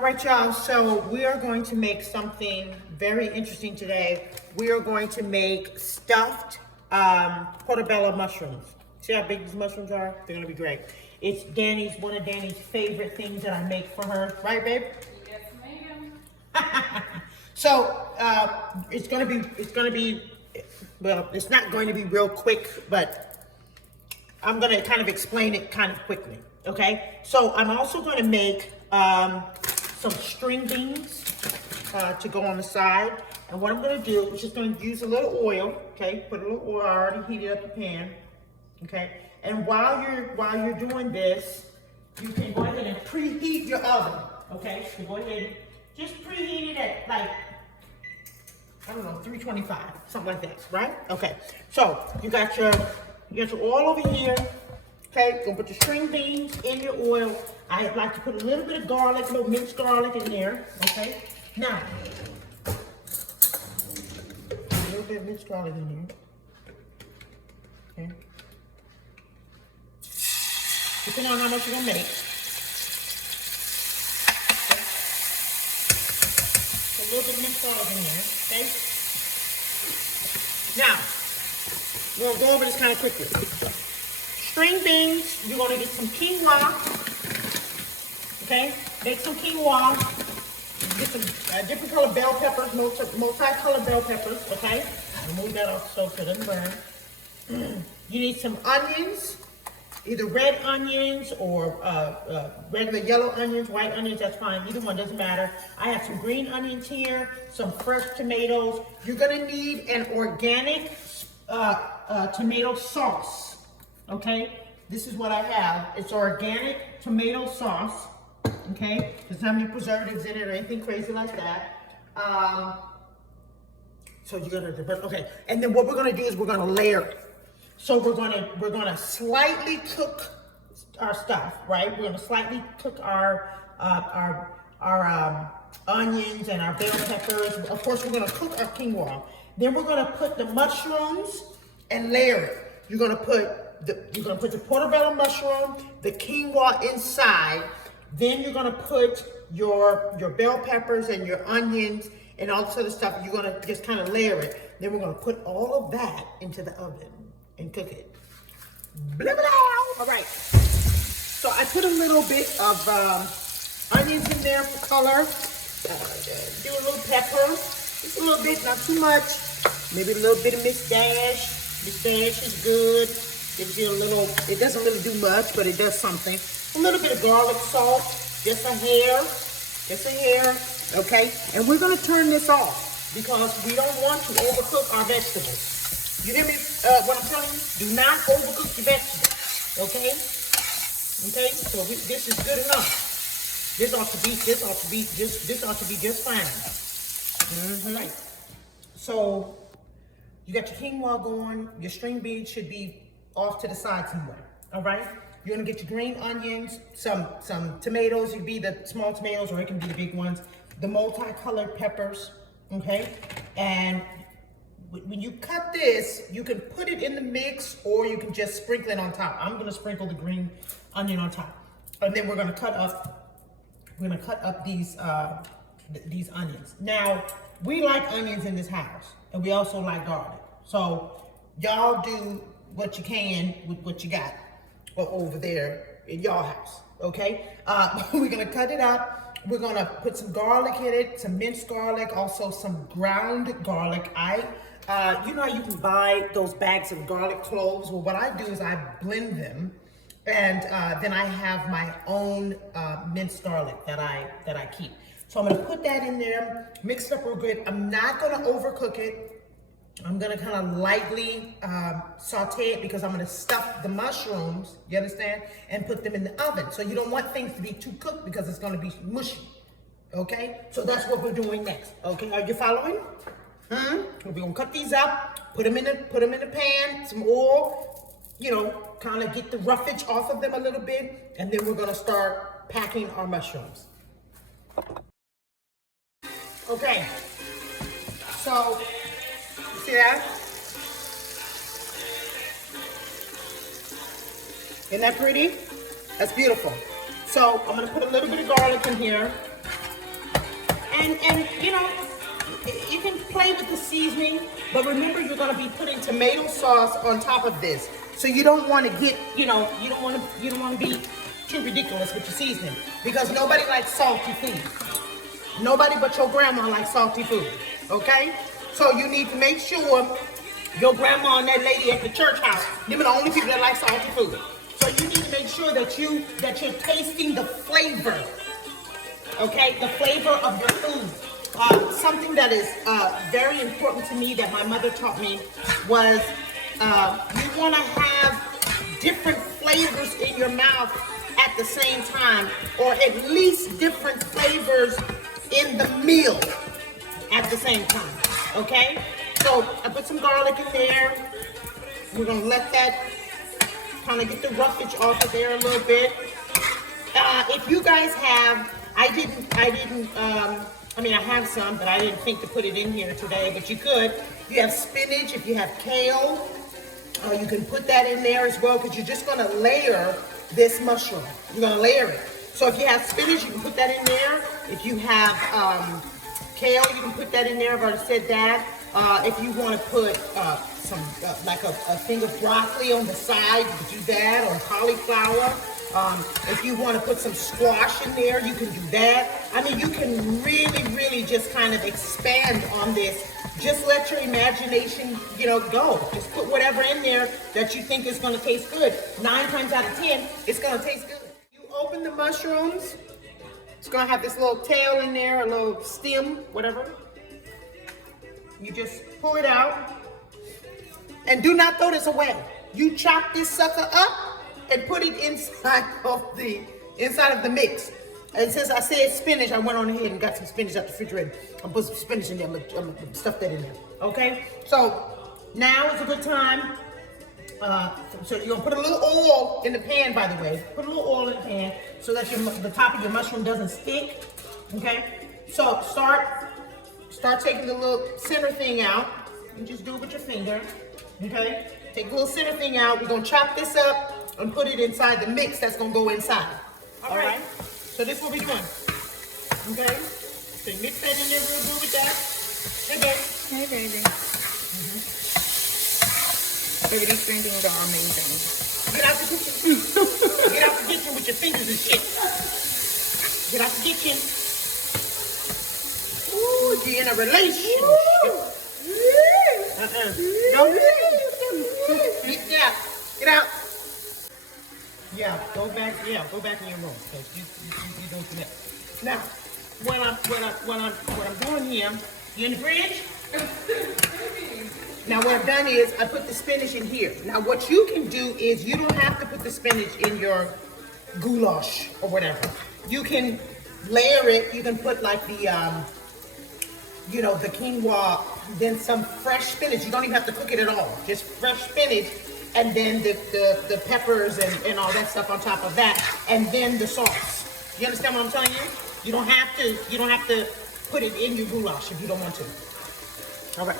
All right, y'all, so we are going to make something very interesting today. We are going to make stuffed portobello mushrooms. See how big these mushrooms are? They're gonna be great. It's one of Danny's favorite things that I make for her. Right, babe? Yes, ma'am. So it's gonna be, well, it's not going to be real quick, but I'm gonna kind of explain it kind of quickly, okay? So I'm also gonna make some string beans to go on the side. And what I'm gonna do is just gonna use a little oil, okay? Put a little oil, I already heated up the pan, okay? And while you're doing this, you can go ahead and preheat your oven, okay? So go ahead, just preheat it at like, I don't know, 325, something like that, right? Okay, so you got your oil over here. Okay, gonna put your string beans in your oil. I like to put a little bit of garlic, a little minced garlic in there. Okay, now a little bit of minced garlic in there. Okay, depending on how much you're gonna make. Okay. A little bit of minced garlic in there. Okay. Now we're gonna go over this kind of quickly. String beans, you're gonna get some quinoa, okay? Make some quinoa, get some different color bell peppers, multi-colored bell peppers, okay? Remove that off so it doesn't burn. You need some onions, either red onions or regular yellow onions, white onions, that's fine, either one, doesn't matter. I have some green onions here, some fresh tomatoes. You're gonna need an organic tomato sauce. Okay, this is what I have. It's organic tomato sauce. Okay, doesn't have any preservatives in it or anything crazy like that. So you're gonna, okay. And then what we're gonna do is we're gonna layer it. So we're gonna slightly cook our stuff, right? We're gonna slightly cook our onions and our bell peppers. Of course, we're gonna cook our quinoa. Then we're gonna put the mushrooms and layer it. You're gonna put the portobello mushroom, the quinoa inside. Then you're gonna put your bell peppers and your onions and all this other stuff. You're gonna just kind of layer it. Then we're gonna put all of that into the oven and cook it. Blah, blah. All right. So I put a little bit of onions in there for color. Do a little pepper, just a little bit, not too much. Maybe a little bit of Miss Dash. Miss Dash is good. Gives you a little, it doesn't really do much, but it does something. A little bit of garlic salt, just a hair, okay? And we're gonna turn this off because we don't want to overcook our vegetables. You hear me, what I'm telling you? Do not overcook your vegetables, okay? Okay, so this is good enough. This ought to be just fine. Right. So, you got your quinoa going, your string beans should be off to the side somewhere, all right? You're gonna get your green onions, some tomatoes, it can be the small tomatoes or it can be the big ones, the multicolored peppers, okay? And when you cut this, you can put it in the mix or you can just sprinkle it on top. I'm gonna sprinkle the green onion on top. And then we're gonna cut up these onions. Now, we like onions in this house and we also like garlic. So y'all do what you can with what you got over there in y'all house, okay? We're gonna cut it up. We're gonna put some garlic in it, some minced garlic, also some ground garlic. You know how you can buy those bags of garlic cloves? Well, what I do is I blend them, and then I have my own minced garlic that I keep. So I'm gonna put that in there, mix it up real good. I'm not gonna overcook it. I'm gonna kind of lightly saute it because I'm gonna stuff the mushrooms, you understand? And put them in the oven. So you don't want things to be too cooked because it's gonna be mushy, okay? So that's what we're doing next, okay? Are you following? We're gonna cut these up, put them in the pan, some oil, you know, kind of get the roughage off of them a little bit, and then we're gonna start packing our mushrooms. Okay, so, you see that? Isn't that pretty? That's beautiful. So I'm gonna put a little bit of garlic in here. And you know, you can play with the seasoning, but remember you're gonna be putting tomato sauce on top of this. So you don't want to get, you don't want to be too ridiculous with your seasoning, because nobody likes salty food. Nobody but your grandma likes salty food. Okay? So you need to make sure your grandma and that lady at the church house, them are the only people that like salty food. So you need to make sure that you're tasting the flavor. Okay, the flavor of your food. Something that is very important to me that my mother taught me was you want to have different flavors in your mouth at the same time, or at least different flavors in the meal at the same time. Okay, so I put some garlic in there. We're gonna let that kind of get the roughage off of there a little bit. If you guys have, I have some, but I didn't think to put it in here today, but you could. If you have spinach, if you have kale, you can put that in there as well, because you're just gonna layer this mushroom. You're gonna layer it. So if you have spinach, you can put that in there. If you have kale, you can put that in there. I've already said that. If you want to put some, like a thing of broccoli on the side, you can do that, or cauliflower. If you want to put some squash in there, you can do that. I mean, you can really, really just kind of expand on this. Just let your imagination, go. Just put whatever in there that you think is going to taste good. 9 times out of 10, it's going to taste good. You open the mushrooms. It's going to have this little tail in there, a little stem, whatever. You just pull it out. And do not throw this away. You chop this sucker up and put it inside of the mix. And since I said spinach, I went on ahead and got some spinach out the refrigerator. I put some spinach in there. I'm gonna stuff that in there. Okay? So now is a good time. So you're gonna put a little oil in the pan, by the way. Put a little oil in the pan so that the top of your mushroom doesn't stick. Okay? So start taking the little center thing out. You just do it with your finger. Okay? Take the little center thing out. We're gonna chop this up and put it inside the mix that's gonna go inside. All right? So this is what we're doing. Okay? So you mix that in there real good with that. Okay. Hey, baby. Baby, these green beans are amazing. Get out the kitchen. Get out the kitchen with your fingers and shit. Get out the kitchen. Ooh, you're in a relationship. Don't get out. Get out. Yeah, go back in your room. Okay, you don't do that. Now, what I'm doing here, you in the fridge? Now what I've done is I put the spinach in here. Now what you can do is you don't have to put the spinach in your goulash or whatever. You can layer it. You can put like the the quinoa, then some fresh spinach. You don't even have to cook it at all. Just fresh spinach, and then the peppers and all that stuff on top of that, and then the sauce. You understand what I'm telling you? You don't have to put it in your goulash if you don't want to. All right.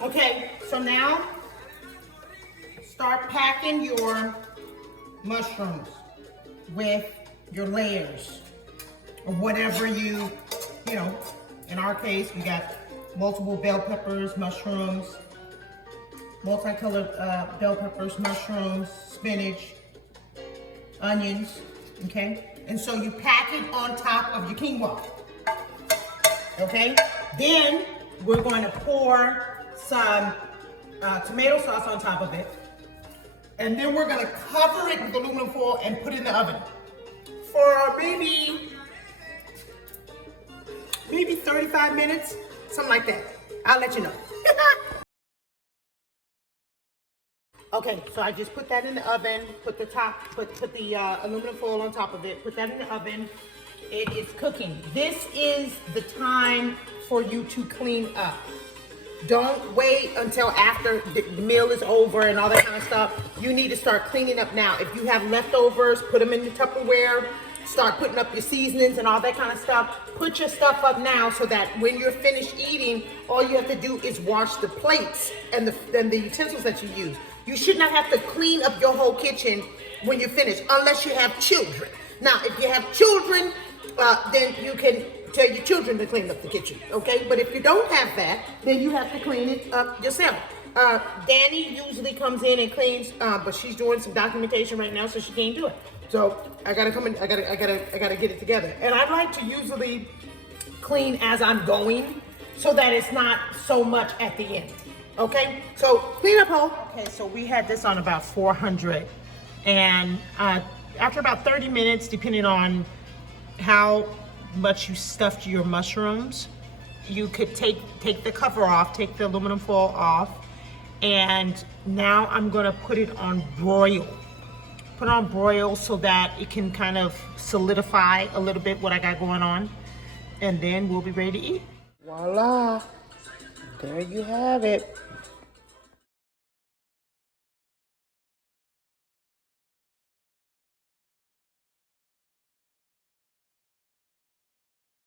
Okay, so now start packing your mushrooms with your layers or whatever in our case, we got multiple bell peppers, mushrooms, multicolored bell peppers, mushrooms, spinach, onions, okay? And so you pack it on top of your quinoa, okay? Then we're going to pour some tomato sauce on top of it. And then we're gonna cover it with aluminum foil and put it in the oven for maybe 35 minutes, something like that. I'll let you know. Okay, so I just put that in the oven, put the aluminum foil on top of it, put that in the oven. It is cooking. This is the time for you to clean up. Don't wait until after the meal is over and all that kind of stuff. You need to start cleaning up now. If you have leftovers, put them in the Tupperware. Start putting up your seasonings and all that kind of stuff. Put your stuff up now so that when you're finished eating, all you have to do is wash the plates and the utensils that you use. You should not have to clean up your whole kitchen when you're finished, unless you have children. Now, if you have children, then you can tell your children to clean up the kitchen, okay? But if you don't have that, then you have to clean it up yourself. Danny usually comes in and cleans, but she's doing some documentation right now, so she can't do it. So I gotta come in. I gotta get it together. And I like to usually clean as I'm going, so that it's not so much at the end. Okay, so clean up hole. Okay, so we had this on about 400, and after about 30 minutes, depending on how much you stuffed your mushrooms, you could take the cover off, take the aluminum foil off, and now I'm gonna put it on broil. Put it on broil so that it can kind of solidify a little bit what I got going on, and then we'll be ready to eat. Voila, there you have it.